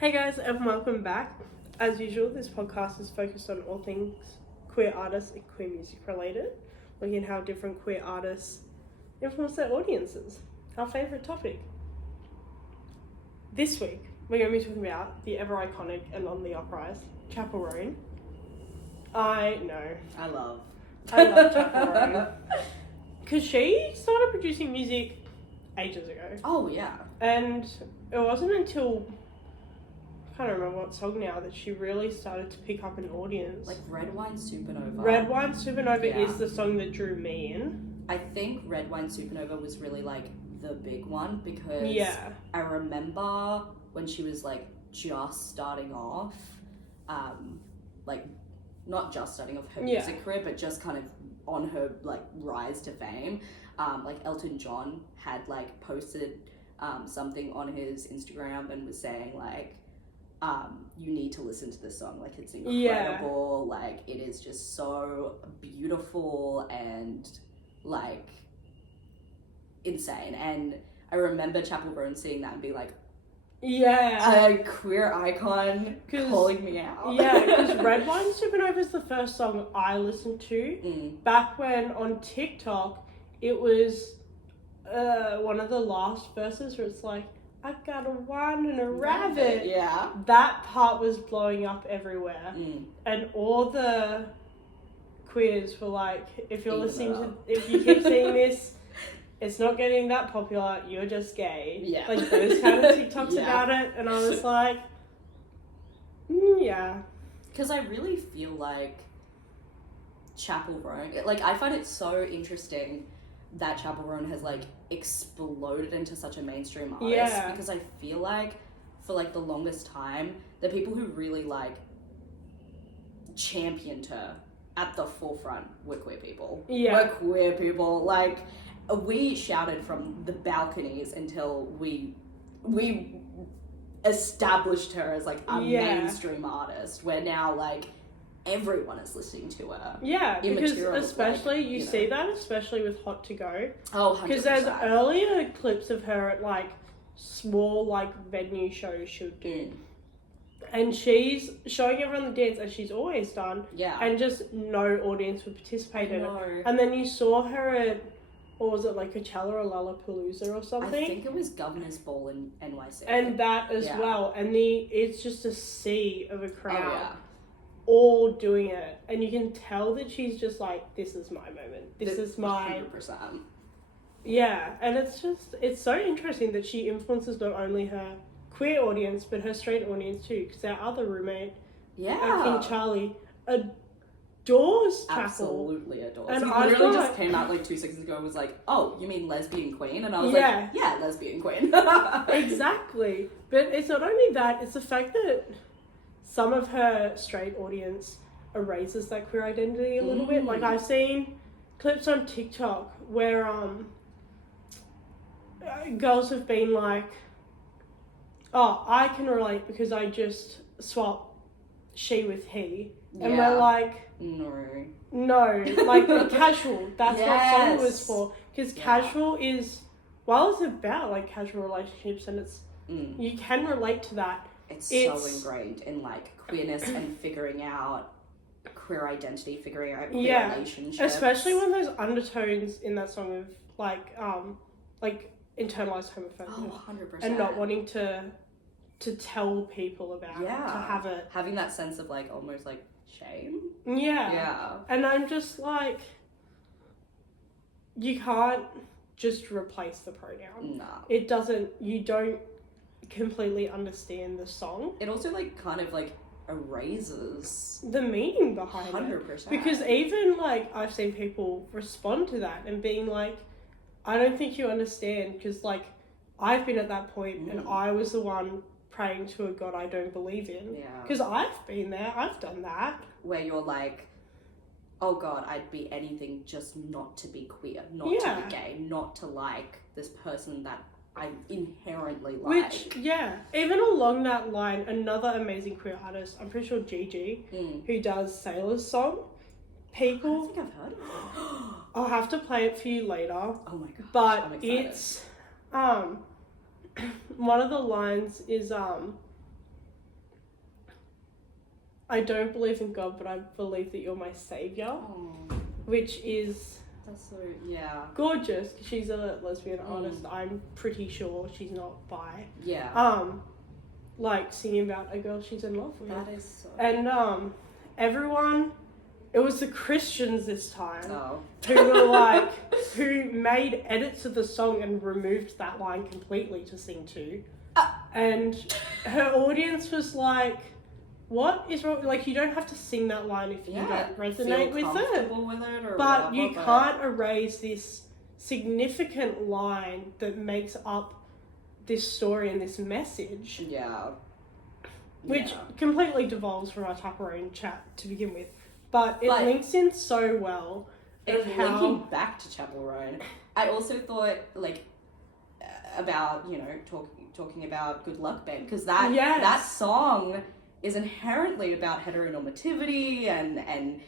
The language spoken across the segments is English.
Hey guys, and welcome back. As usual, this podcast is focused on all things queer artists and queer music related, looking at how different queer artists influence their audiences. Our favourite topic. This week, we're going to be talking about the ever iconic and on the uprise, Chappell Roan. I love Chappell Roan. Because she started producing music ages ago. Oh, yeah. And it wasn't until... I can't remember what song now that she really started to pick up an audience. Like Red Wine Supernova. Red Wine Supernova is the song that drew me in. I think Red Wine Supernova was really like the big one because I remember when she was like just starting off, like not just starting off her music career, but just kind of on her like rise to fame. Like Elton John had like posted something on his Instagram and was saying like, you need to listen to this song, like it's incredible, like it is just so beautiful and like insane. And I remember Chappell Roan seeing that and being like, a queer icon calling me out. Yeah, because Red Wine Supernova is the first song I listened to back when on TikTok it was one of the last verses where it's like, I got a wine and a rabbit. Yeah. That part was blowing up everywhere. And all the queers were like, if you're if you keep seeing this, it's not getting that popular, you're just gay. Yeah. Like those kind of TikToks about it. And I was like, yeah. Because I really feel like Chappell Roan, like I find it so interesting that Chappell Roan has like exploded into such a mainstream artist because I feel like for like the longest time the people who really like championed her at the forefront were queer people. We're queer people. Like we shouted from the balconies until we established her as like a mainstream artist where now like everyone is listening to her. Yeah, because especially, you see that especially with Hot to Go. Oh, 100%. Because there's earlier clips of her at, like, small, like, venue shows she'll do. And she's showing everyone the dance, as she's always done. Yeah. And just no audience would participate in it. And then you saw her at, what was it, like Coachella or Lollapalooza or something? I think it was Governor's Ball in NYC. And that as well. And it's just a sea of a crowd. Oh, yeah. All doing it, and you can tell that she's just like, this is my moment, this is my 100%. And it's so interesting that she influences not only her queer audience but her straight audience too, because our other roommate, King Charlie, adores Chappell. Absolutely adores. And he literally just came out like 2 seconds ago and was like, oh, you mean lesbian queen? And I was like, yeah, lesbian queen. Exactly. But it's not only that, it's the fact that some of her straight audience erases that queer identity a little bit. Like, I've seen clips on TikTok where girls have been like, oh, I can relate because I just swap she with he. And we're like, no, like casual. That's what song was for. Because casual is, while it's about like casual relationships and it's, you can relate to that. It's so ingrained in like queerness and figuring out queer identity, figuring out queer relationships. Especially when there's undertones in that song of like internalized homophobia. Oh, 100%. And not wanting to tell people about it, having that sense of like almost like shame. Yeah. And I'm just like, you can't just replace the pronoun. No. You don't completely understand the song. It also like kind of like erases the meaning behind 100%. It. Because even like I've seen people respond to that and being like, I don't think you understand, because like I've been at that point and I was the one praying to a God I don't believe in. Yeah. Because I've been there, I've done that. Where you're like, oh God, I'd be anything just not to be queer, not to be gay, not to like this person that I inherently like. Which, even along that line, another amazing queer artist, I'm pretty sure Gigi, who does Sailor's Song, people... I don't think I've heard of it. I'll have to play it for you later. Oh my gosh, but it's, one of the lines is, I don't believe in God, but I believe that you're my savior, which is that's so yeah gorgeous. She's a lesbian artist. I'm pretty sure she's not bi. Yeah. Like singing about a girl she's in love with. That is so. And everyone, it was the Christians this time Oh. who were like, who made edits of the song and removed that line completely to sing to. And her audience was like, what is wrong? Like, you don't have to sing that line if you don't resonate with it. But you can't erase this significant line that makes up this story and this message. Yeah. Which completely devolves from our Chaperone chat to begin with. But it links in so well. Linking back to Chappell Roan, I also thought, like, about, you know, talking about Good Luck Babe, because that song is inherently about heteronormativity and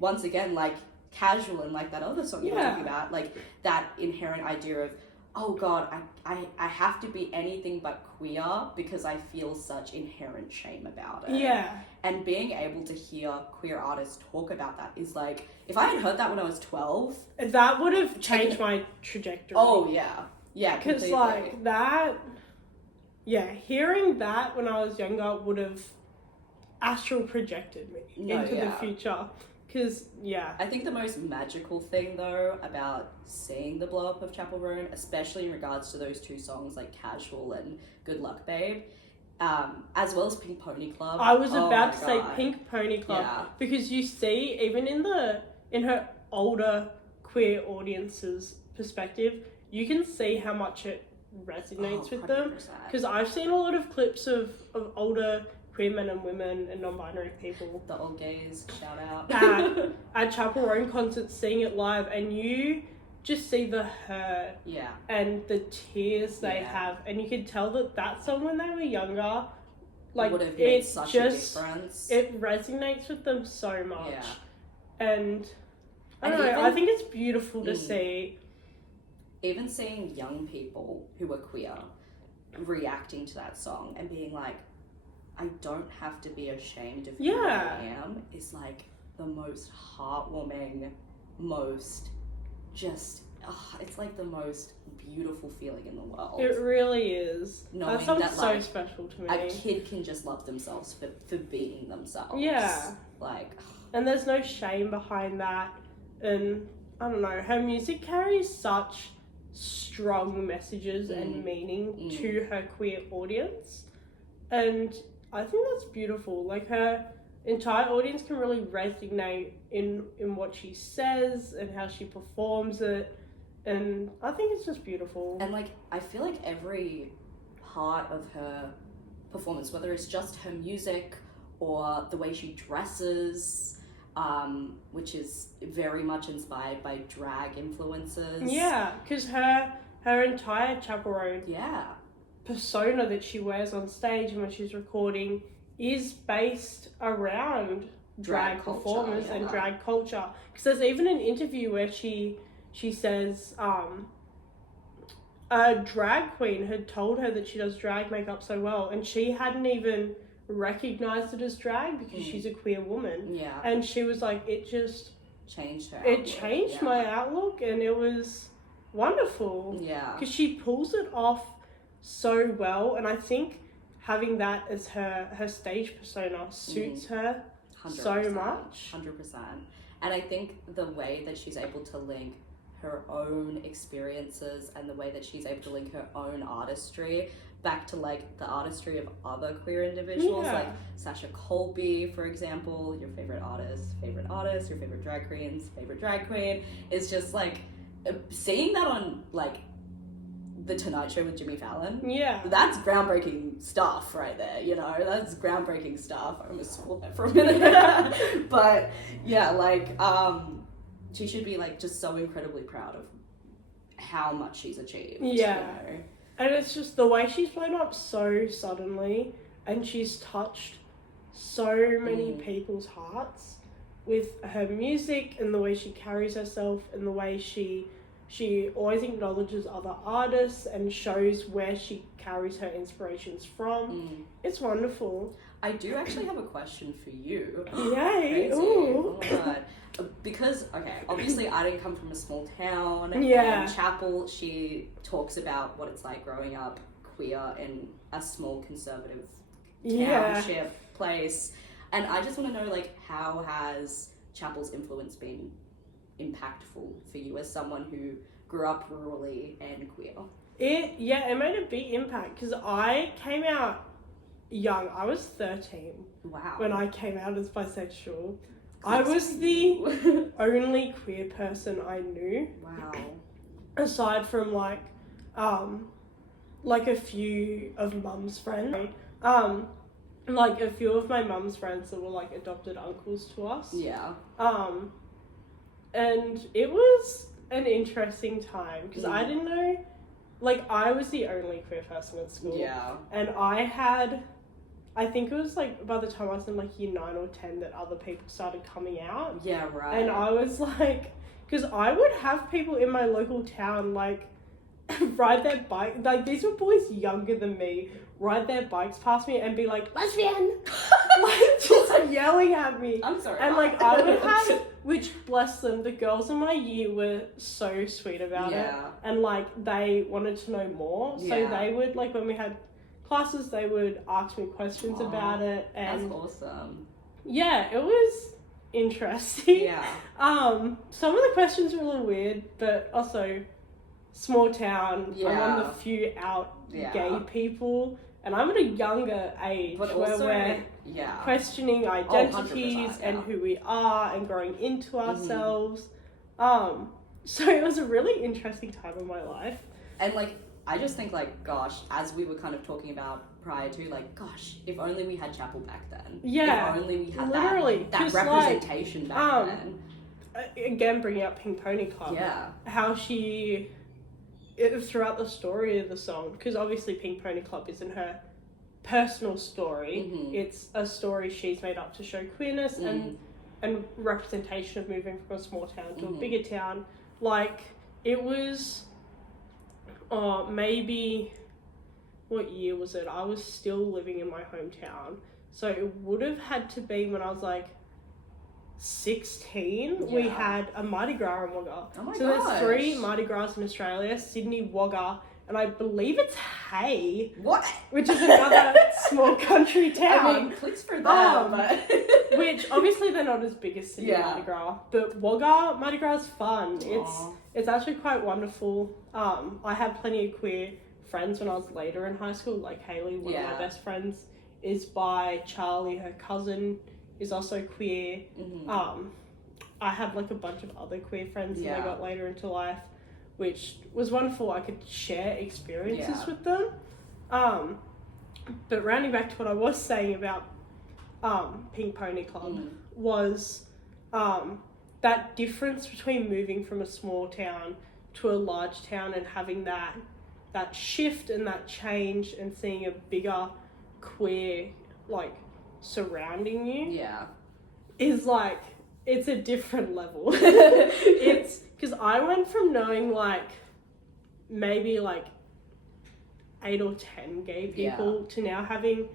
once again, like, casual, and like that other song you were talking about, like, that inherent idea of, oh god, I have to be anything but queer because I feel such inherent shame about it. Yeah. And being able to hear queer artists talk about that is like, if I had heard that when I was 12... That would have changed my trajectory. Oh, yeah. Yeah, because, like, that... Yeah, hearing that when I was younger would have astral projected me into the future. Because, I think the most magical thing, though, about seeing the blow up of Chappell Roan, especially in regards to those two songs, like Casual and Good Luck Babe, as well as Pink Pony Club. I was about to say Pink Pony Club, because you see, even in her older queer audience's perspective, you can see how much it resonates with them. Because I've seen a lot of clips of older queer men and women and non-binary people, the old gays, shout out, at Chappell Roan concerts, seeing it live, and you just see the hurt and the tears they have, and you could tell that song when they were younger, like, would have made such a difference. It resonates with them so much, and I don't know, I think it's beautiful to see. Even seeing young people who are queer reacting to that song and being like, I don't have to be ashamed of who I am, is like the most heartwarming, most just, it's like the most beautiful feeling in the world. It really is. Knowing that sounds so like, special to me. A kid can just love themselves for being themselves. Yeah. Like, and there's no shame behind that. And I don't know, her music carries such strong messages and meaning to her queer audience. And I think that's beautiful. Like, her entire audience can really resonate in what she says and how she performs it. And I think it's just beautiful. And, like, I feel like every part of her performance, whether it's just her music or the way she dresses, which is very much inspired by drag influences. Yeah, because her entire Chappell Roan persona that she wears on stage and when she's recording is based around drag performance and drag culture. Because there's even an interview where she says a drag queen had told her that she does drag makeup so well, and she hadn't even recognized it as drag because she's a queer woman. Yeah. And she was like, it just changed her outlook. It changed my outlook, and it was wonderful. Yeah. Because she pulls it off so well, and I think having that as her stage persona suits her 100%, so much. 100%. And I think the way that she's able to link her own experiences and the way that she's able to link her own artistry back to, like, the artistry of other queer individuals, like Sasha Colby, for example, your favorite artist, your favorite drag queen's favorite drag queen, is just, like, seeing that on, like, The Tonight Show with Jimmy Fallon. Yeah. That's groundbreaking stuff right there, you know? That's groundbreaking stuff. I almost swore that for a minute. But, yeah, like, she should be, like, just so incredibly proud of how much she's achieved. Yeah. You know? And it's just the way she's blown up so suddenly, and she's touched so many people's hearts with her music and the way she carries herself and the way she she always acknowledges other artists and shows where she carries her inspirations from. It's wonderful. I do actually have a question for you. Yay! Crazy. Ooh. Oh my god. Because, okay, obviously I didn't come from a small town. Yeah. And Chappell, she talks about what it's like growing up queer in a small conservative township place. And I just want to know, like, how has Chappell's influence been impactful for you as someone who grew up rurally and queer? It made a big impact because I came out young. I was 13 when I came out as bisexual. I was the only queer person I knew. Wow. Aside from like a few of mum's friends. Like a few of my mum's friends that were like adopted uncles to us. Yeah. And it was an interesting time because I didn't know, like I was the only queer person at school. Yeah. And I think it was like by the time I was in like year 9 or 10 that other people started coming out. Yeah, right. And I was like, because I would have people in my local town like ride their bike, like these were boys younger than me, ride their bikes past me and be like, lesbian! Like just yelling at me. I'm sorry. And like I would have, which bless them, the girls in my year were so sweet about it. And like they wanted to know more. So they would, like when we had classes, they would ask me questions about it. And that's awesome. Yeah, it was interesting. Yeah. Some of the questions were a little weird, but also small town. Yeah. I'm one of the few out gay people, and I'm at a younger age but where also, we're questioning identities and who we are and growing into ourselves. So it was a really interesting time in my life. And like I just think like, gosh, as we were kind of talking about prior to, like, gosh, if only we had Chappell back then. Yeah. If only we had that representation back then. Again, bringing up Pink Pony Club. Yeah. How she, throughout the story of the song, because obviously Pink Pony Club isn't her personal story. It's a story she's made up to show queerness and representation of moving from a small town to a bigger town. Like, it was... maybe, what year was it? I was still living in my hometown. So it would have had to be when I was like 16. Yeah. We had a Mardi Gras in Wagga. Oh my so gosh. There's 3 Mardi Gras in Australia, Sydney, Wagga, and I believe it's Hay. What? Which is another small country town. I mean, clicks for that, but... which, obviously they're not as big as Sydney Mardi Gras, but Wagga Mardi Gras is fun. It's actually quite wonderful. I had plenty of queer friends when I was later in high school, like Haley, one of my best friends, is bi. Charlie, her cousin, is also queer. I had like a bunch of other queer friends that I got later into life, which was wonderful. I could share experiences with them. But rounding back to what I was saying about Pink Pony Club was that difference between moving from a small town to a large town and having that shift and that change and seeing a bigger queer like surrounding you is like, it's a different level. It's because I went from knowing like maybe like 8 or 10 gay people to now having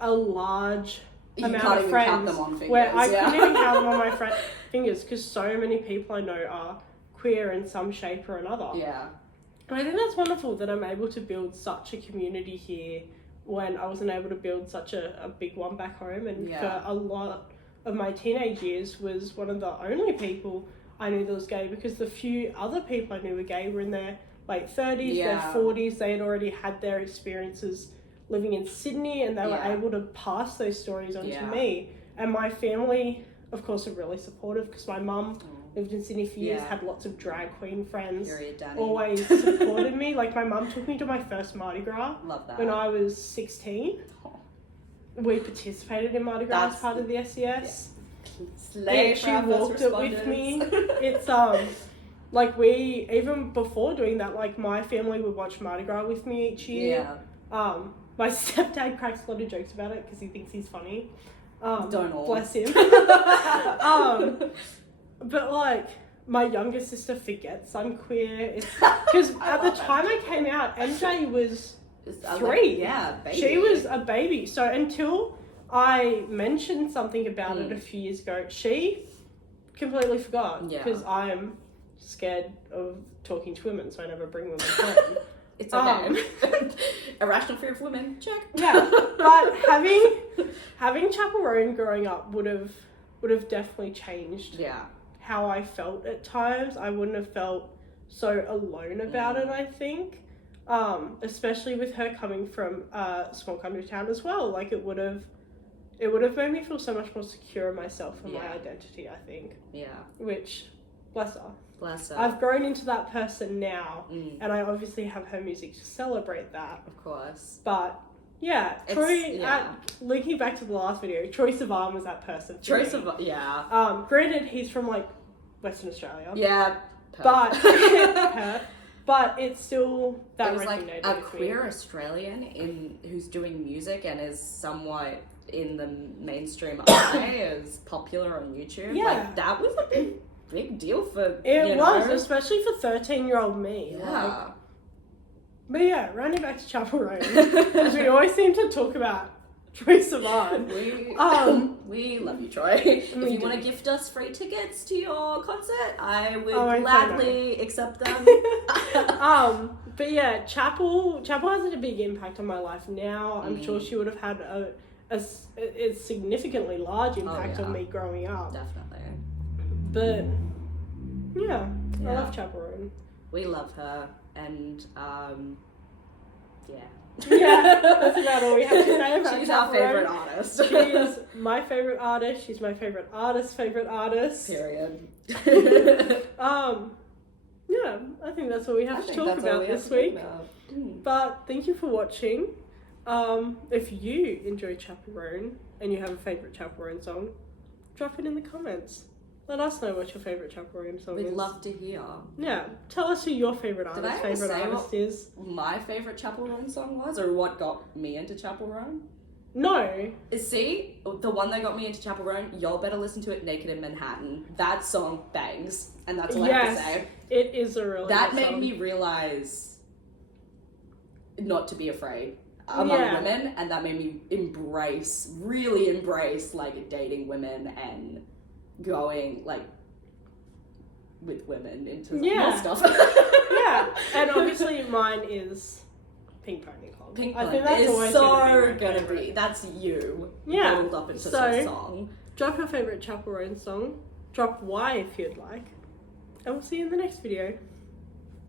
a large amount of friends where I couldn't even count them on my fingers because so many people I know are queer in some shape or another. Yeah. And I think that's wonderful that I'm able to build such a community here when I wasn't able to build such a big one back home. And for a lot of my teenage years was one of the only people I knew that was gay, because the few other people I knew were gay were in their late 30s, their 40s. They had already had their experiences living in Sydney, and they were able to pass those stories on to me. And my family, of course, are really supportive because my mum lived in Sydney for years, had lots of drag queen friends, always supported me. Like, my mum took me to my first Mardi Gras when I was 16. We participated in Mardi Gras as part of the SES. She walked it with me. It's like, we, even before doing that, like, my family would watch Mardi Gras with me each year. My stepdad cracks a lot of jokes about it because he thinks he's funny. Don't all. Bless him. But like, my younger sister forgets I'm queer. It's because at the time I came out, MJ was 3. Yeah, baby. She was a baby. So until I mentioned something about it a few years ago, she completely forgot. Because I'm scared of talking to women, so I never bring women home. It's okay. Irrational fear of women. Check. Yeah, but having Chappell Roan growing up would have definitely changed. Yeah. How I felt at times. I wouldn't have felt so alone about it, I think. Especially with her coming from a small country town as well. Like it would have made me feel so much more secure in myself and my identity, I think. Yeah. Which, bless her. Bless her. I've grown into that person now, and I obviously have her music to celebrate that. Of course. But yeah, linking back to the last video, Troye Sivan was that person. Troye Sivan, yeah. Granted, he's from like Western Australia. Yeah. But but it's still that. It was like a queer Australian who's doing music and is somewhat in the mainstream eye, is popular on YouTube. Yeah, like that was a big deal for it was, especially for 13-year-old me. Yeah. Like, but yeah, rounding back to Chappell Roan, because we always seem to talk about Troye Sivan. We love you, Troy. If you want to gift us free tickets to your concert, I would gladly accept them. But yeah, Chappell has a big impact on my life now. I'm sure she would have had a significantly large impact on me growing up. Definitely. But yeah, I love Chappell Roan. We love her, and yeah, that's about all we have to say about She's Chappell our favourite Roan. artist. She is my favourite artist. She's my favourite artist's favourite artist. Period. Yeah, I think that's all we have to talk about this week. But thank you for watching. If you enjoy Chappell Roan and you have a favourite Chappell Roan song, drop it in the comments. Let us know what your favourite Chappell Roan song is. We'd love to hear. Yeah, tell us who your favourite artist is. My favourite Chappell Roan song was, or what got me into Chappell Roan? No. See, the one that got me into Chappell Roan, y'all better listen to it, Naked in Manhattan. That song bangs, and that's all I have to say. It is a really That good made song. me realise not to be afraid among women, and that made me really embrace, like, dating women and going, like, with women into more stuff. Yeah, and obviously mine is Pink Pony Club. Pink I Pony think that's always gonna be. That's you. Yeah. Build up into that song. Drop your favourite Chappell Roan song. Drop why if you'd like. And we'll see you in the next video.